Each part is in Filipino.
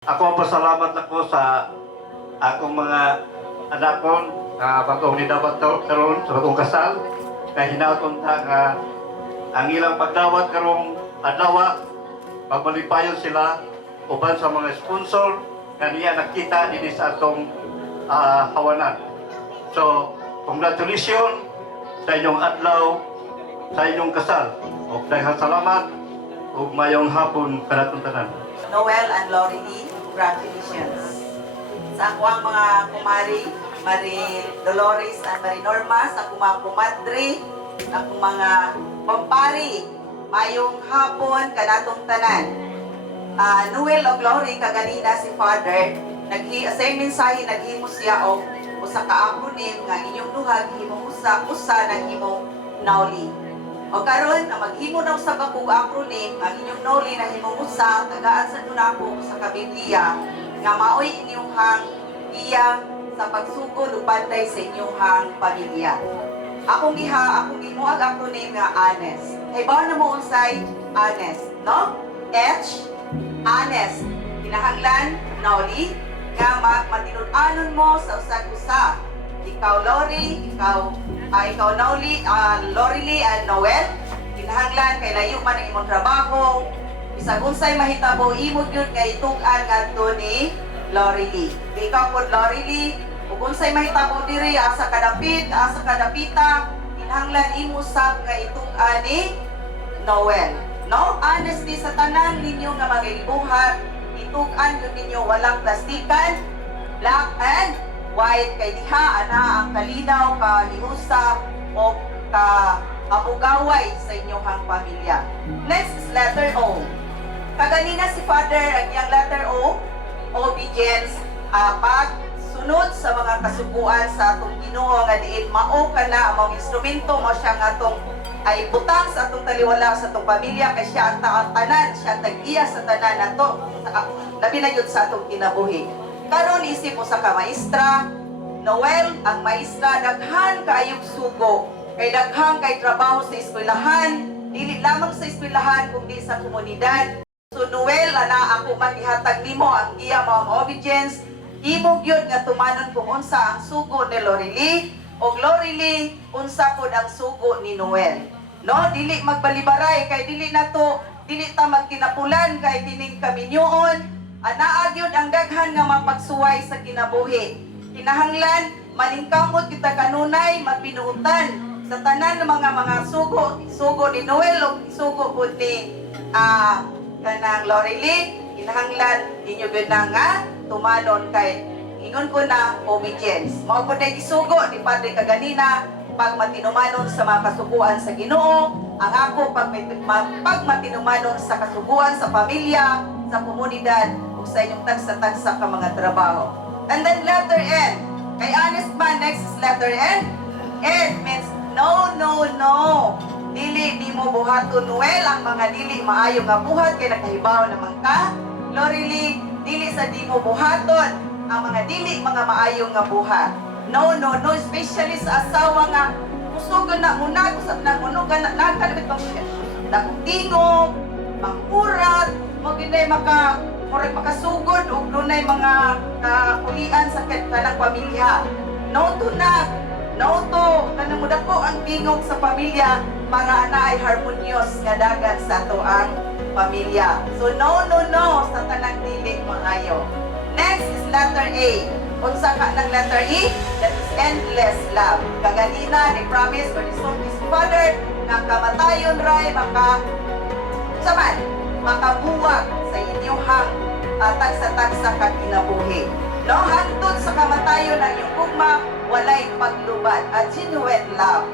Ako pasalamat ako sa akong mga anak ko nga bagong nidapat karon sa bagong kasal kay hinaton ta nga ang ilang pagdawat karong adlaw pagmalipayon sila uban sa mga sponsor kaniya nakita dinhi sa atong hawanan. So, congratulations sa inyong adlaw sa inyong kasal. O daghang salamat ug mayong hapon kanatong tanan. Noel and Lori Lee, congratulations. Sa ako ang mga kumari, Marie Dolores and Marie Norma, sa akong mga kumadre, akong mga pampari, mayong hapon kanatong tanan. Noel o Glory, kaganina si Father, sa mensahe naghimo siya og usa ka acronym nga inyong duha gihimong usa ng imong Nauli. O karon na maghimo na usab ako acronym ang inyong Nauli na himong usa tagaan sa dunako sa Biblia nga maoy inyong hang iya sa pagsugod ug bantay sa inyong hang pamilya. Akong gimo ang acronym nga honest. Kay ba na mo unsay honest, no? H, honest. Kinahanglan Nauli nga matinud-anon mo sa usag-usa. Ikaw Lori, ikaw Nauli, Lori Lee and Noel. Kinahanglan kay layo man ang imong trabaho. Bisag unsay mahitabo imo gyud nga itug-an ngadto ni Lori Lee. Ikaw pod Lori Lee, ug unsay mahitabo diri asa kadapita, kinahanglan imo sab nga itug-an ni Noel. No? Honesty sa tanan ninyo nga magibuhat, itug-an gyud ninyo walang plastikan, black and white kay diha ana ang kalinaw kahiusa o abugaway sa inyong pamilya. Next is letter O. Kaganina si Father ang iyang letter O, obedience, pagsunod sa mga kasubuan sa atong Ginoo nga diin mao kana ang instrumento mo siya nga atong ay butang sa atong taliwala sa atong pamilya kay siya ang tanan, siya ang tag-iya sa tanan nato, labi na yun sa atong kinabuhi. Karon isip mo sa maestra, Noel, ang maestra daghan kaayong sugo, kay daghan kay trabaho sa eskwelahan, dili lamang sa eskwelahan kundi sa komunidad. So Noel, ana ako magihatag nimo ang iya mga obedience, imo gyud nga tumanon kung unsa ang sugo ni Lori Lee o Lori Lee unsa pod ang sugo ni Noel. No, dili magbalibaray kay dili ta magkinapulan kay kining kaminyoon. Anaa gyud ang daghan nga mapagsuway sa kinabuhi. Kinahanglan maningkamot kita kanunay magbinuutan sa tanan ng mga sugo ni Noel ug sugo pud ni kanang Lori Lee. Kinahanglan inyo gyud nga tumanon kay ingon ko na obedience. Mao pud ay isugo ni Padre kaganina pag matinumanon sa mga kasuguan sa Ginoo, ang ako pag matinumanon sa kasuguan sa pamilya, sa komunidad ug sa inyong tagsa-tagsa ka mga trabaho. And then letter N. Kay honest man, next is letter N. N means no. Dili di mo buhaton Noel ang mga dili maayo nga buhat kay nakahibaw naman ka. Lori Lee, dili sa di mo buhaton ang mga dili mga maayo nga buhat. No, especially sa asawa nga musugon na muna usab na munugan na nagkalabit pang tingog, mangkurat, mo ginay makasugod ug dunay mga kakulian sa kanang pamilya. No to kanang mudako ang tingog sa pamilya para ana ay harmonious nga dagat sa ato ang pamilya. So no sa tanang dili maayo. Next is letter A. Unsa ka ng letter E? That is endless love. Kaganina ni promise or ni Father nga kamatayon ray makabuwag sa inyong tagsa-tagsa ka kinabuhi. No, hangtod sa kamatayon ng iyong ugma, walay paglubad, a genuine love.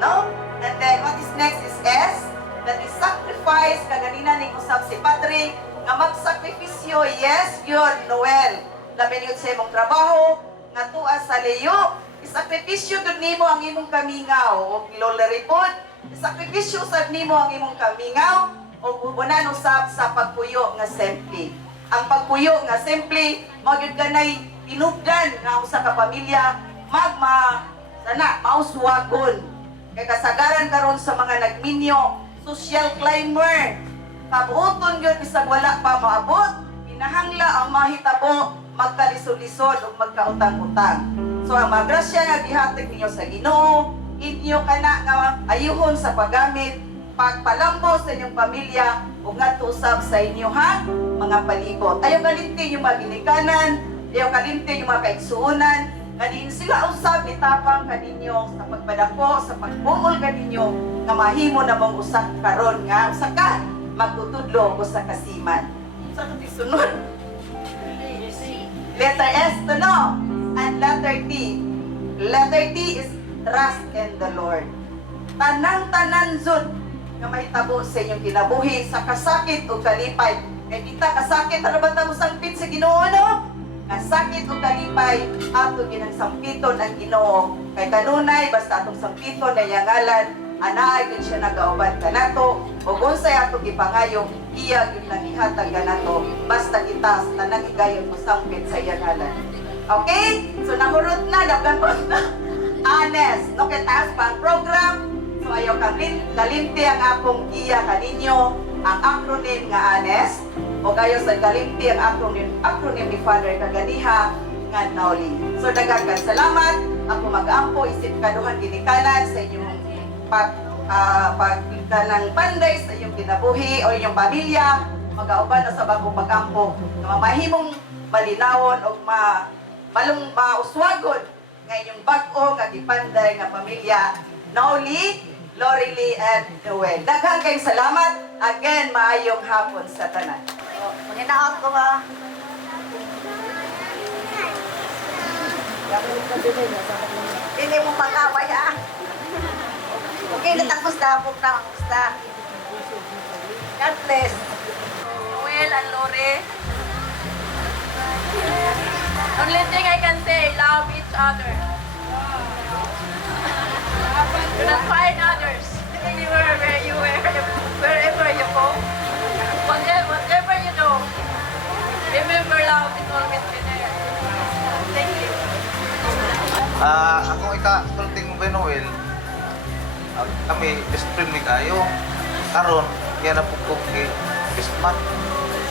No? And then what is next is S, that is sacrifice. Kaganina ni usab si Padre nga magsakripisyo. Yes, yun, Noel. Labi yun sa imong trabaho, nga tuwa sa leyo. Isakripisyo gud nimo ang imong kamingaw. O Lori pod, isakripisyo sad nimo ang imong kamingaw. O bubunan usab sa pagpuyo nga simple. Ang pagpuyo nga simple, magyud kanay tinubdan nga usa ka pamilya mauswagon. Kay kasagaran karon sa mga nagminyo, social climber, pabuoton gyud bisag wala pa maabot, kinahangla ang mahitabo magkalisod-lisod o magkautang-utang. So ang mga grasya nga gihatag ninyo sa Ginoo, inyo kana nga ayuhon sa paggamit, pagpalambo sa inyong pamilya ug ngadto usab sa inyohang mga palibot. Ayaw kalimti yung mga ginikanan, ayaw kalimti yung mga kaigsuunan, nga diin sila usab nitapang kaninyo sa pagpadako, sa pagbuol kaninyo nga mahimo na mong usak karon nga usa ka magtutudlo o sa kasiman. Sa sunod. Letter S to know and letter T. Letter T is trust in the Lord. Tanang-tanan zud nga mahitabo sa inyong kinabuhi sa kasakit o kalipay. Kaya kita kasakit na ba mo sangpit sa Ginoo no? Kasakit o kalipay ato ginangsampiton ang Ginoo. Kay kanunay basta atong sampiton na yangalan anaay gid siya nagauban kanato o unsay ato gipangayo iya gyud nang ihatag kanato basta kita sa tanang higayon mo sampit sa yangalan. Okay? So nahurot na dagan na. Honest, no kay taas pa ang program. So ayaw kalimti ang akong iya kaninyo ang acronym nga honest o kayo sa kalimti ang acronym ni Father kaganiha nga Noli. So daghagan salamat. Ako mag-ampo isip kaduhan ginikanan sa inyong pagkanang panday sa iyong kinabuhi o inyong pamilya. Mag-auban na sa bagong pag-ampo na mamahimong malinawon o mauswagon nga inyong bag-o nga gipanday nga pamilya Noli, Lorely, and Noel. Daghang kayong salamat. Again, maayong hapon sa tanan. Maninaot ko ba? Hindi mo magkaway ha? Okay, natangkos na po na ang gusta. God bless. Noel and Lore. Only thing I can say, love each other. Do not find others. Anywhere where you wherever you go. Whatever you do, remember love is always be there. Thank you. Akong ika-sulting mo Noel, kami best friend ni kayo. Karon, yan na po kong best man.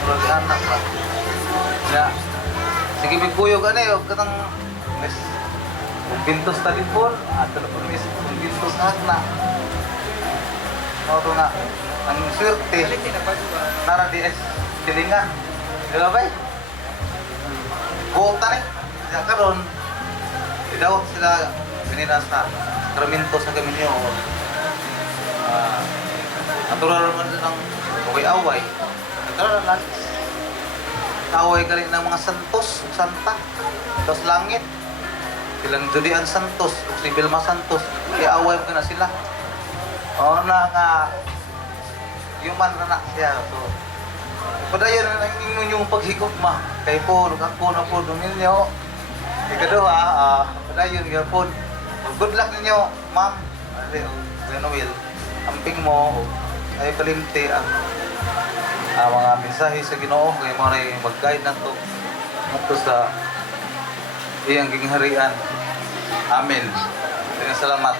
Sulag anak ba? Na, sige bigbuyo ka na yun, katang pintos talipon, at talipon mis, pintos na. Ano nga, ang swerte, nara di silingan. Di ba ba? Buong tanay. Kaya karon, idawag sila pininas na traminto sa kami niyo. Natural naman din ng away-away. Natural lang. Away ka rin ng mga santos, santa. Tapos langit. Silang Judian Santos, si Vilma Santos. Iaway mo na sila. O na nga, human na siya. So, padayon na yung paghigugma. Kay po, ako na po ninyo. Ikaduha, padayon nga po. Good luck ninyo, ma'am. Noel, amping mo, ay kalimti ang mga mensahe sa Ginoo kay mo na mag-guide na to sa iyang gingharian. Amen. Salamat.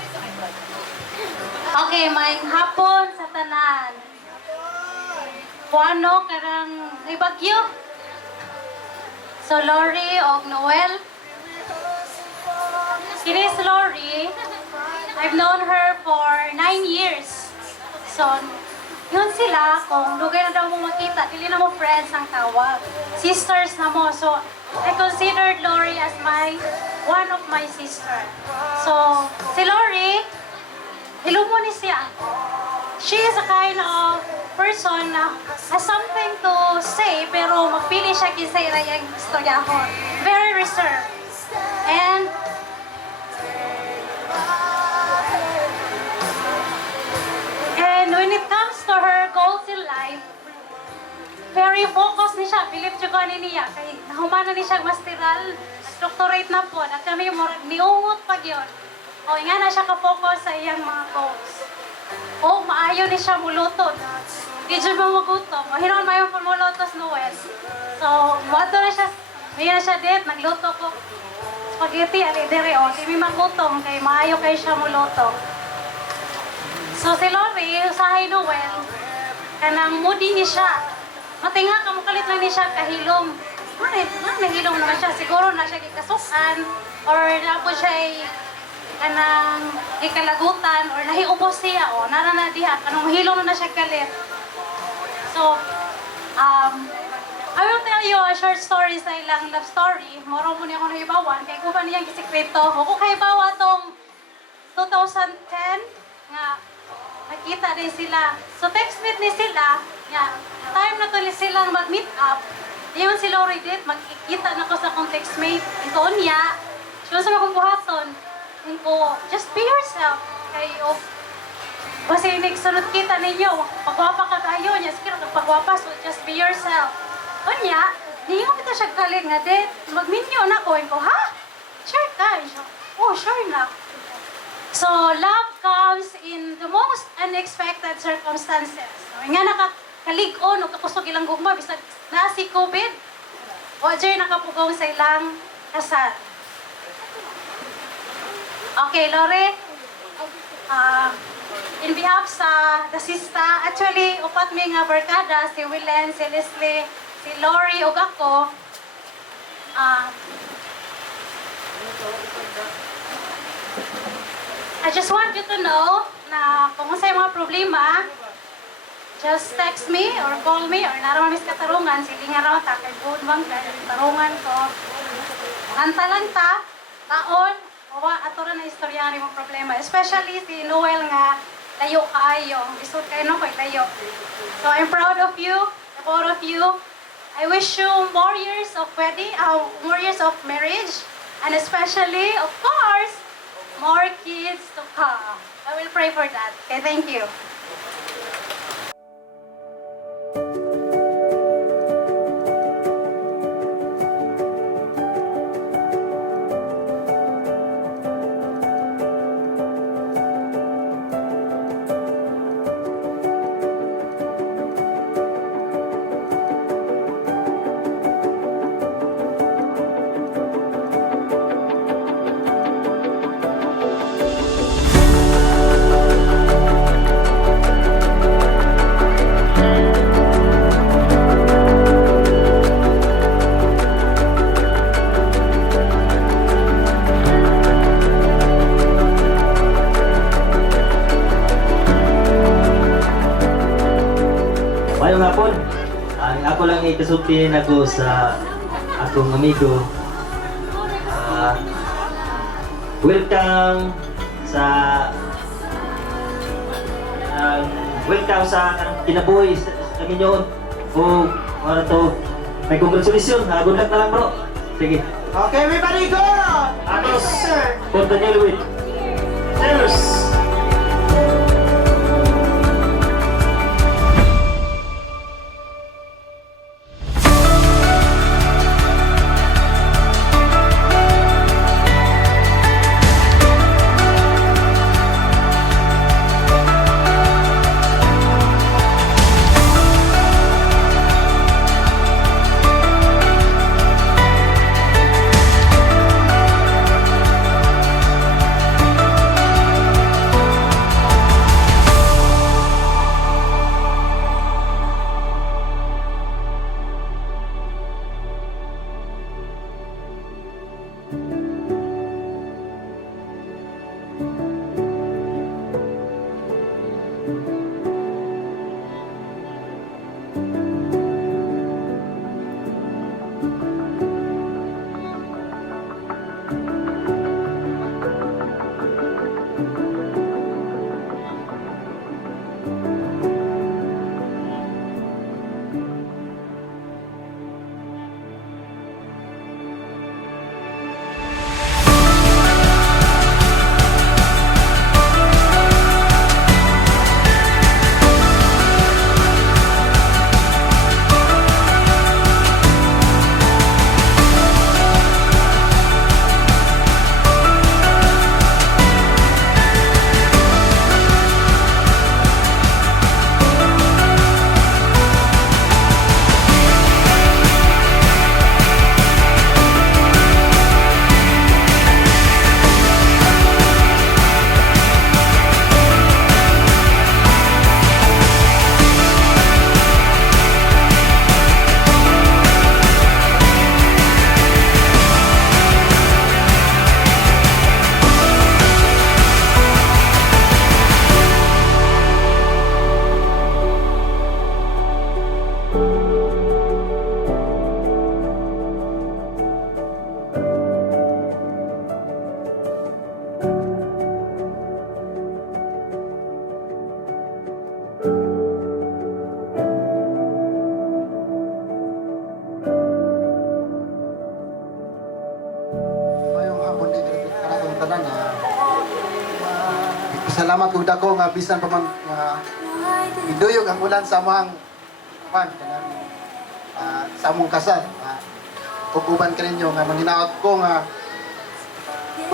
Okay, may hapon sa tanan. Puano karang ibagyo. So Lori o Noel. Kini si Lori, I've known her for 9 years. So, yun sila, kung lugay na daw mo makita, dili na mo friends ang tawag. Sisters na mo. So, I considered Lori as one of my sister. So, si Lori, ilumo ni siya. She is a kind of person na has something to say, pero magpili siya kinsa yung istoryahon. Very reserved. And when it comes to her goals in life, very focused ni siya. Believe siya ko niya. Kaya nahumana ni siya masteral, doctorate na po. At kami niungot pag yun. O nga na siya ka-focus sa iyang mga goals. O maayo ni siya muluto. Di dyan mo magutom. O hinon mayon po muluto sa Noel. So, mato na siya. May na siya date, nagluto ko. Spaghetti, alidere. O, di may magutom. Kaya maayo kayo siya muluto. So, si Lori, usahay Noel, kanang moody ni siya. matinga ka mukalit lang ni siya kahilom. Nahilom naman siya. Siguro na siya kikasukan or na po siya ay kanang ikalagutan or nahiubos siya o narana diha kanang hilom na siya galit. So, I will tell you a short story sa ilang love story. Moro mo niya ako nahibawan kay kuha niyang gisikreto. Ako kahibawa tong 2010 nga nakita din sila. So textmate ni sila, ya, time na to ni silang mag-meet up. Diyon si Lori dit, magkikita na ko sa kong textmate. Ito niya, siya sa akong buhaton. Ko, just be yourself. Kayo, kasi nagsunod kita ninyo, pagwapa ka kayo niya, sige pagwapa, so just be yourself. O niya, hindi ko kita siya galit nga dit, mag-minyo na ko. Ko, ha? Sure ka? Oh, sure na. So, love comes in the most unexpected circumstances. Nga nakakalig-on o kakusog ilang gugma, bisag na si COVID, o dyan nakapugong sa ilang kasal. Okay, Lore, in behalf sa the sista, actually, upat mi nga barkada, si Willen, si Leslie, si Lori, o ako, I just want you to know na kung sa mga problema, just text me or call me or naraman mis katarungan, silingan raw ta, kay good bang tarungan ko. Hanta lang ta, taon, ato na istorya ng mga problema. Especially si Noel nga, layo kaayo. Isod kayo no, kay layo. So I'm proud of you, the both of you. I wish you more years of wedding, more years of marriage, and especially, of course, more kids to come. I will pray for that. Okay, thank you. Mayong hapon, ako lang ikasulti ako sa akong amigo. Welcome sa kinabuhi sa inyo. O ano to, may congratulations. Good luck na lang bro. Sige. Okay, everybody go! Atos, for the new week. Cheers! salamat kung dako nga bisan pa man iduyog ang ulan sa among sa among kasal. Uban ka ninyo nga manghinaot ko nga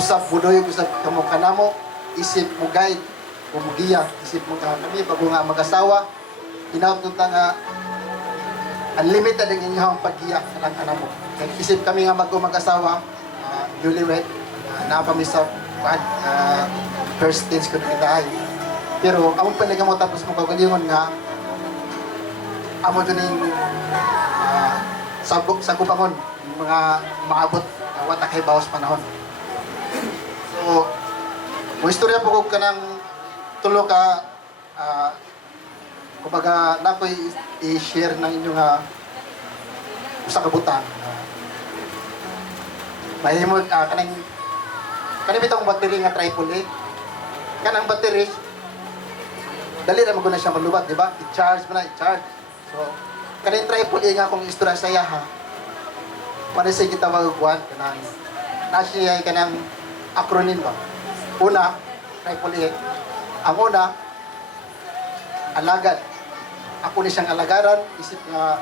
usap buduyog usap kamo kanamo isip mo guide o mugiya isip mo kami pag nga mag-asawa hinaot ko ta nga unlimited ang inyong paggiya sa lang kanamo. Isip kami nga mag-asawa newlywed napami sa first stage ko na kita ay. Pero among paniga mo tapos mo kagalingon nga amo dun yung sagupangon mga maabot wata kay bawas panahon. So, mo istorya po ko kanang tulo ka kumbaga na ko i-share ng inyong usa ka butang. Mahimod kanang bitong battery nga triple A. Kanang battery dali ra mo na siya malubat, di ba? I-charge mo na, i-charge. So, kanang triple A nga kung istorya sa iya para sa kita magkuhan kanang nasiya kanang acronym ba. Una, triple A. Ang una, alagad. Ako ni siyang alagaran, isip nga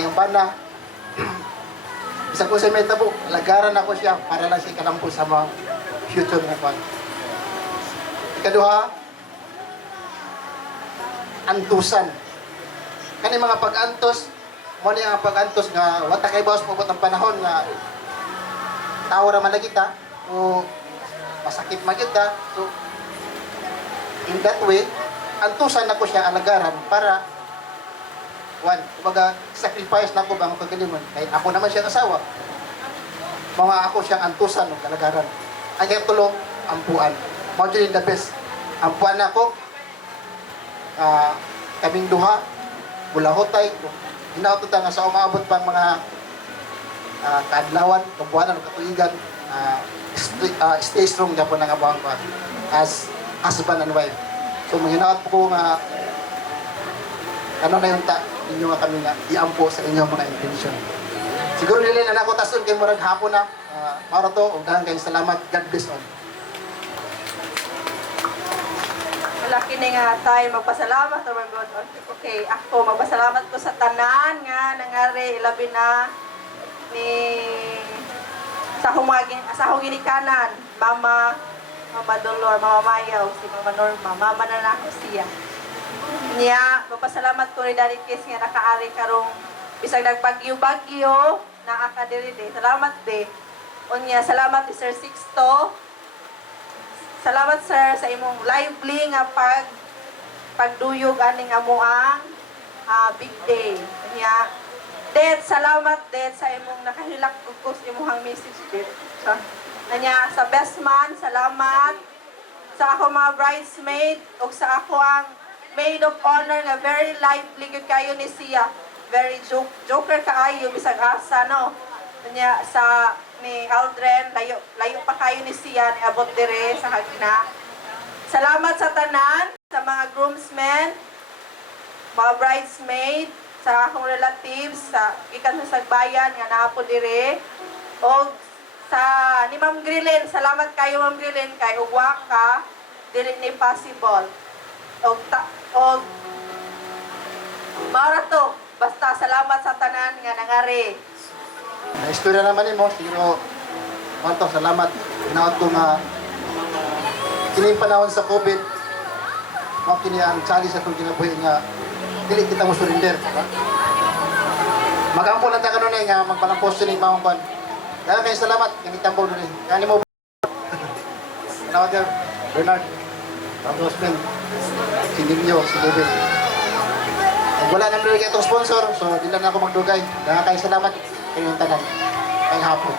yung bana. Isa ko sa may tabo, alagaran ako siya para lang siya kalampo sa mga future na kwan. Ikaduha, antusan. Kani mga pag-antos, mo ni ang pag-antos nga wata kay bawas pabot ang panahon nga tawo ra man kita o masakit man kita. So in that way, antusan ako siya alagaran para kumbaga sacrifice na ko ba ang kagalingon kay ako naman siya asawa. Mga ako siyang antusan ng kalagaran. Ang tulo, ampuan. Mao dili the best. Ampuan ako kaming duha bulahotay hinaot ta nga sa umabot pang mga kaadlawan, kabuanan, katuigan, stay strong gyapon ang abang ko as husband and wife. So manghinaot po ko nga ano na yung inyo nga kami nga iampo sa inyong mga intention. Siguro nila na ako tasun kay murag hapon na para to ug daghang kayong salamat. God bless all. Malaki na nga tayo magpasalamat. Okay, ako magpasalamat ko sa tanan nga nangari ilabi na ni sa akong ginikanan, Mama Dolor, Mama Mayaw, si Mama Norma, Mama na ako siya. Niya, magpasalamat ko rin dahil kes nga nakaari karong bisag nagbagyo-bagyo na akadiri de. Salamat de. Unya, salamat ni Sir Sixto. Salamat sir sa imong lively nga pagduyog aning amuang big day. Unya, Dad, salamat Dad sa imong nakahilak kukos imong message Dad. So, anya, sa best man, salamat. Sa ako mga bridesmaid o sa ako ang maid of honor nga very lively gyud kayo ni siya. Very joker kaayo bisag asa no. Nya sa ni Aldren layo pa kayo ni siya ni abot dire sa hagna. Salamat sa tanan, sa mga groomsmen, mga bridesmaid, sa akong relatives, sa gikan sa Sagbayan nga naa po dire. Og sa ni Ma'am Grillen, salamat kayo Ma'am Grillen kay ugwa ka dili ni possible. Og mara to, basta salamat sa tanan nga nangari. Na istorya naman mo siguro manto salamat hinaot ko nga kining panahon sa COVID mao kini ang challenge sa atong kinabuhi nga dili kita mo surrender, diba? Magampo lang ta kanunay nga magpalampos ni Ma'am Juan. Kaya kay salamat kini tambo ni. Kani mo Nawag Bernard, Pablo Osman, si Nilio, si David. Wala nang nilagay itong sponsor, so di lang ako magdugay. Kaya kayo salamat kayong tanan. Kayong hapon.